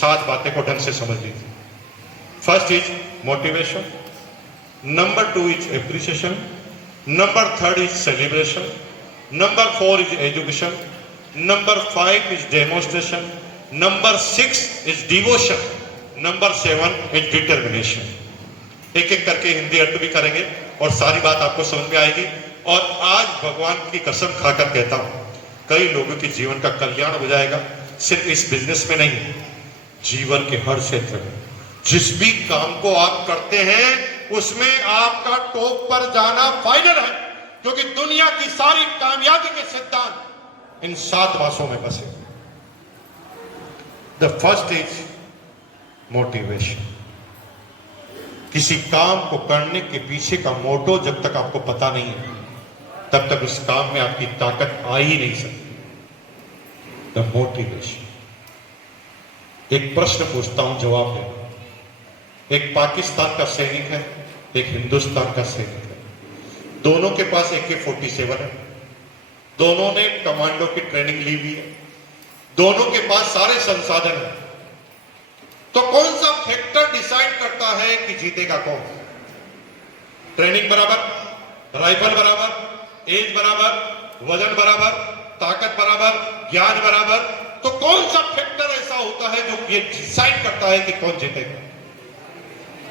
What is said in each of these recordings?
7 बातें को ढंग से समझ लीजिए। First is motivation, number 2 is appreciation, number 3 is celebration, number 4 is education, number 5 is demonstration, number 6 is devotion, number 7 is determination. एक एक करके हिंदी अर्थ भी करेंगे और सारी बात आपको समझ में आएगी। और आज भगवान की कसम खाकर कहता हूं, कई लोगों के जीवन का कल्याण हो जाएगा, सिर्फ इस बिजनेस में नहीं, जीवन के हर क्षेत्र में। जिस भी काम को आप करते हैं उसमें आपका टॉप पर जाना फाइनल है, क्योंकि दुनिया की सारी कामयाबी के सिद्धांत इन 7 बातों में बसे। The first is motivation. किसी काम को करने के पीछे का मोटो जब तक आपको पता नहीं है, तब तक उस काम में आपकी ताकत आ ही नहीं सकती। The motivation. एक प्रश्न पूछता हूं, जवाब देना। एक पाकिस्तान का सैनिक है, एक हिंदुस्तान का सैनिक है। दोनों के पास AK-47 है, दोनों ने कमांडो की ट्रेनिंग ली हुई है, दोनों के पास सारे संसाधन है। तो कौन सा फैक्टर डिसाइड करता है कि जीतेगा कौन? ट्रेनिंग बराबर, राइफल बराबर, एज बराबर, वजन बराबर, ताकत बराबर, ज्ञान बराबर। तो कौन सा फैक्टर ऐसा होता है जो ये डिसाइड करता है कि कौन जीतेगा?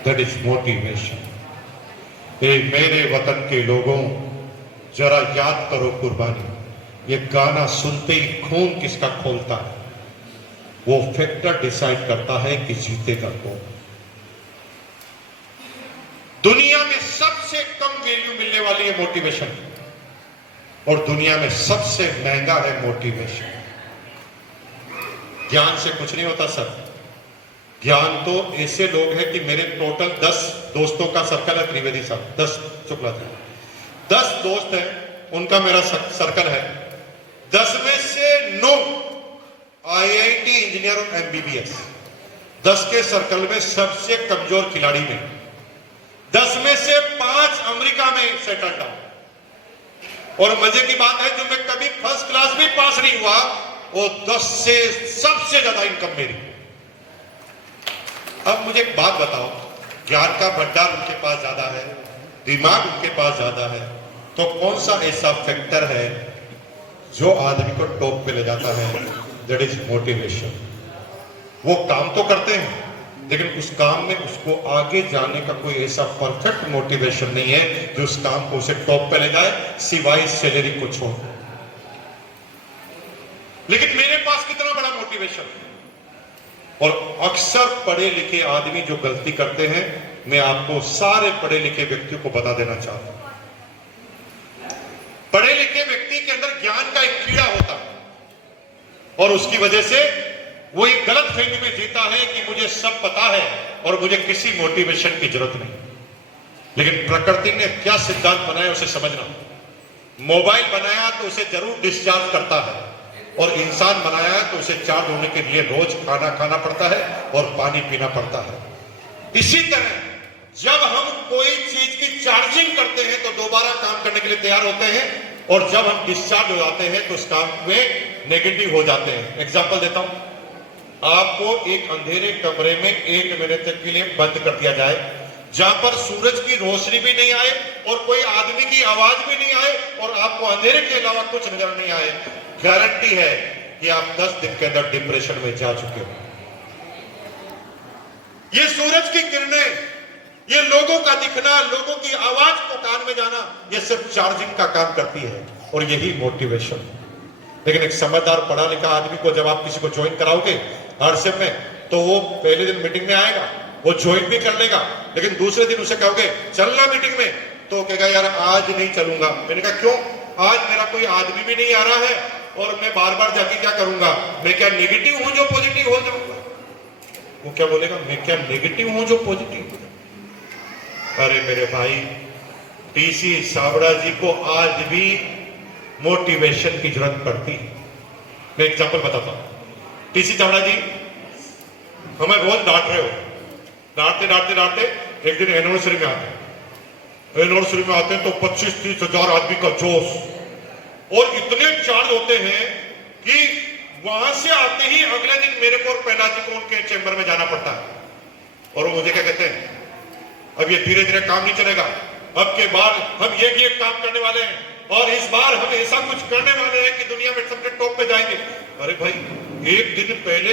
That is motivation. मेरे वतन के लोगों, जरा याद करो कुर्बानी। ये गाना सुनते ही खून किसका खोलता है? वो फैक्टर डिसाइड करता है कि जीतेगा कौन। दुनिया में सबसे कम वैल्यू मिलने वाली है मोटिवेशन, और दुनिया में सबसे महंगा है मोटिवेशन। ज्ञान से कुछ नहीं होता सर। ज्ञान तो ऐसे लोग हैं कि मेरे टोटल 10 दोस्तों का सर्कल है, त्रिवेदी साहब 10 शुक्ला थे, 10 दोस्त हैं, उनका मेरा सर्कल है। 10 में से 9 IIT इंजीनियर और MBBS। 10 के सर्कल में सबसे कमजोर खिलाड़ी में 10 में से 5 अमेरिका में सेटल डाउन। और मजे की बात है, जो मैं कभी फर्स्ट क्लास भी पास नहीं हुआ, वो 10 से सबसे ज्यादा इनकम मेरी। अब मुझे एक बात बताओ, ज्ञान का भंडार उनके पास ज्यादा है, दिमाग उनके पास ज्यादा है, तो कौन सा ऐसा फैक्टर है जो आदमी को टॉप पे ले जाता है? That is motivation. वो काम तो करते हैं, लेकिन उस काम में उसको आगे जाने का कोई ऐसा परफेक्ट मोटिवेशन नहीं है जो उस काम को उसे टॉप पे ले जाए, सिवाय सैलरी को छोड़। लेकिन मेरे पास कितना बड़ा मोटिवेशन है। और अक्सर पढ़े लिखे आदमी जो गलती करते हैं, मैं आपको सारे पढ़े लिखे व्यक्तियों को बता देना चाहता हूं। पढ़े लिखे व्यक्ति के अंदर ज्ञान का एक कीड़ा होता है, और उसकी वजह से वो एक गलत फहमी में जीता है कि मुझे सब पता है और मुझे किसी मोटिवेशन की जरूरत नहीं। लेकिन प्रकृति ने क्या सिद्धांत बनाया उसे समझना। मोबाइल बनाया तो उसे जरूर डिस्चार्ज करता है, और इंसान बनाया है तो उसे चार्ज होने के लिए रोज खाना खाना पड़ता है और पानी पीना पड़ता है। इसी तरह जब हम कोई चीज की चार्जिंग करते हैं तो दोबारा काम करने के लिए तैयार होते हैं, और जब हम डिस्चार्ज हो जाते हैं तो उस काम में नेगेटिव हो जाते हैं। एग्जाम्पल देता हूं, आपको एक अंधेरे कमरे में 1 मिनट तक के लिए बंद कर दिया जाए, जहां पर सूरज की रोशनी भी नहीं आए और कोई आदमी की आवाज भी नहीं आए और आपको अंधेरे के अलावा कुछ नजर नहीं आए, गारंटी है कि आप 10 दिन के अंदर डिप्रेशन में जा चुके हो। ये सूरज की किरणें, ये लोगों का दिखना, लोगों की आवाज को कान में जाना, ये सिर्फ चार्जिंग का काम करती है, और यही मोटिवेशन। लेकिन एक समझदार पढ़ा लिखा आदमी को जब आप किसी को ज्वाइन कराओगे व्हाट्सएप में, तो वो पहले दिन मीटिंग में आएगा, वो ज्वाइन भी कर लेगा, लेकिन दूसरे दिन उसे कहोगे चलना मीटिंग में, तो कहेगा यार आज नहीं चलूंगा। मैंने कहा क्यों? आज मेरा कोई आदमी भी नहीं आ रहा है, और मैं बार बार जाके क्या करूंगा? मैं क्या नेगेटिव हूं जो पॉजिटिव हो जाऊंगा? वो क्या बोलेगा? मैं क्या नेगेटिव हूं जो पॉजिटिव? अरे मेरे भाई, टीसी सावड़ा जी को आज भी मोटिवेशन की जरूरत पड़ती है। मैं एग्जांपल बताता हूं। टीसी चावड़ा जी हमें रोज डांट रहे हो, डांटते डांटते डांटते एक दिन एनिवर्सरी में आते हैं। एनिवर्सरी में आते हैं तो 25-30 हजार आदमी का जोश, और इतने चार्ज होते हैं कि वहां से आते ही अगले दिन मेरे को और पहला जी को उनके चेंबर में जाना पड़ता है और वो मुझे क्या कहते हैं, अब ये धीरे धीरे काम नहीं चलेगा, अब के बार हम ये काम करने वाले हैं और इस बार हम ऐसा कुछ करने वाले हैं कि दुनिया में सबसे टॉप पे जाएंगे। अरे भाई, एक दिन पहले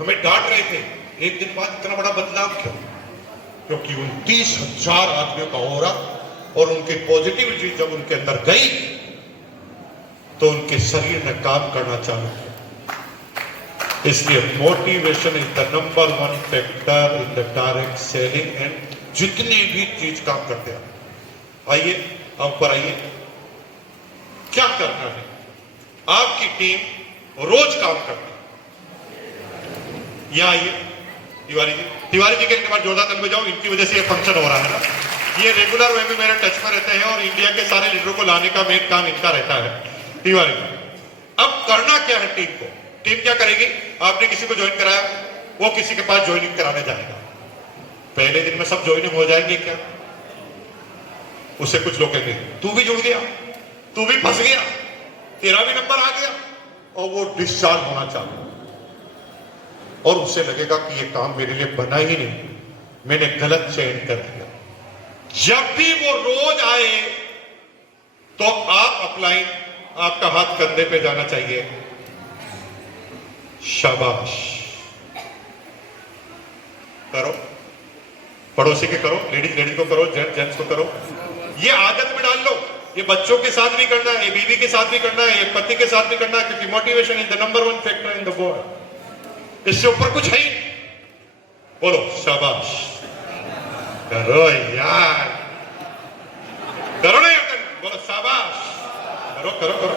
हमें डांट रहे थे, एक दिन बाद इतना बड़ा बदलाव क्यों? क्योंकि 29,000 आदमियों का ऑरा और उनकी पॉजिटिविटी जब उनके अंदर गई तो उनके शरीर ने काम करना चालू किया। इसलिए motivation is the number 1 factor in the direct selling and जितनी भी चीज काम करते हैं। आइए अब पर आइए, क्या करना है? आपकी टीम रोज काम करती है। यहां आइए तिवारी जी के एक बार जोरदार ताली बजाओ, इनकी वजह से ये फंक्शन हो रहा है ना। ये रेगुलर वे में मेरे टच में रहते हैं और इंडिया के सारे लीडरों को लाने का मेन काम इनका रहता है। तिवारी जी, अब करना क्या है टीम को? टीम क्या करेगी? आपने किसी को ज्वाइन कराया, वो किसी के पास ज्वाइनिंग कराने जाएगा। पहले दिन में सब ज्वाइनिंग हो जाएंगे क्या? उसे कुछ लोग कहेंगे तू भी जुड़ गया, तू भी फंस गया, तेरा भी नंबर आ गया, और वो डिस्चार्ज होना चालू, और उसे लगेगा कि ये काम मेरे लिए बना ही नहीं, मैंने गलत चयन कर दिया। जब भी वो रोज आए तो आप अपलाइन, आपका हाथ कंधे पे जाना चाहिए, शाबाश, करो, पड़ोसी के करो, लेडीज को करो, जेंट्स को करो। ये आदत में डाल लो। ये बच्चों के साथ भी करना है, ये बीवी के साथ भी करना है, ये पति के साथ भी करना है, क्योंकि motivation is the number 1 factor in the world. इससे ऊपर कुछ है ही। बोलो शाबाश, करो यार, करो ना यार, बोलो शाबाश, करो करो करो,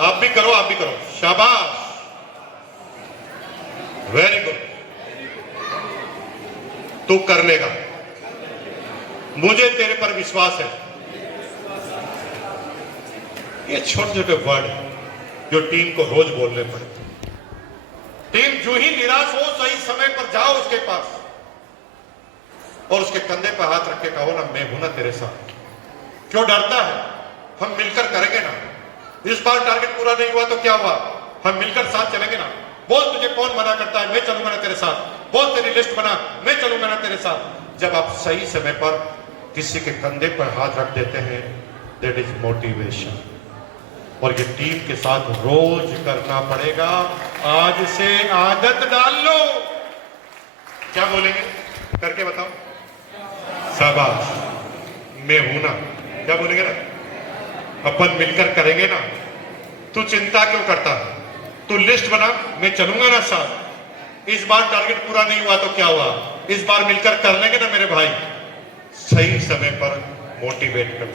आप भी करो, आप भी करो, शाबाश, वेरी गुड, तू कर लेगा, मुझे तेरे पर विश्वास है। ये छोटे छोटे वर्ड जो टीम को रोज बोलने पड़ते। टीम जो ही निराश हो, सही समय पर जाओ उसके पास और उसके कंधे पर हाथ रख के कहो ना, मैं हूं ना तेरे साथ। क्यों डरता है? हम मिलकर करेंगे ना। इस बार टारगेट पूरा नहीं हुआ तो क्या हुआ, हम मिलकर साथ चलेंगे ना। बोल तुझे कौन मना करता है, मैं चलूंगा ना तेरे साथ। बोल तेरी लिस्ट बना, मैं चलूंगा ना तेरे साथ। जब आप सही समय पर किसी के कंधे पर हाथ रख देते हैं, दैट इज मोटिवेशन। और ये टीम के साथ रोज करना पड़ेगा। आज से आदत डाल लो। क्या बोलेंगे? करके बताओ, शाबाश, मैं हूं ना। क्या बोलेंगे ना? अपन मिलकर करेंगे ना। तू चिंता क्यों करता है? तू लिस्ट बना, मैं चलूंगा ना साथ। इस बार टारगेट पूरा नहीं हुआ तो क्या हुआ, इस बार मिलकर कर लेंगे ना मेरे भाई। सही समय पर मोटिवेट कर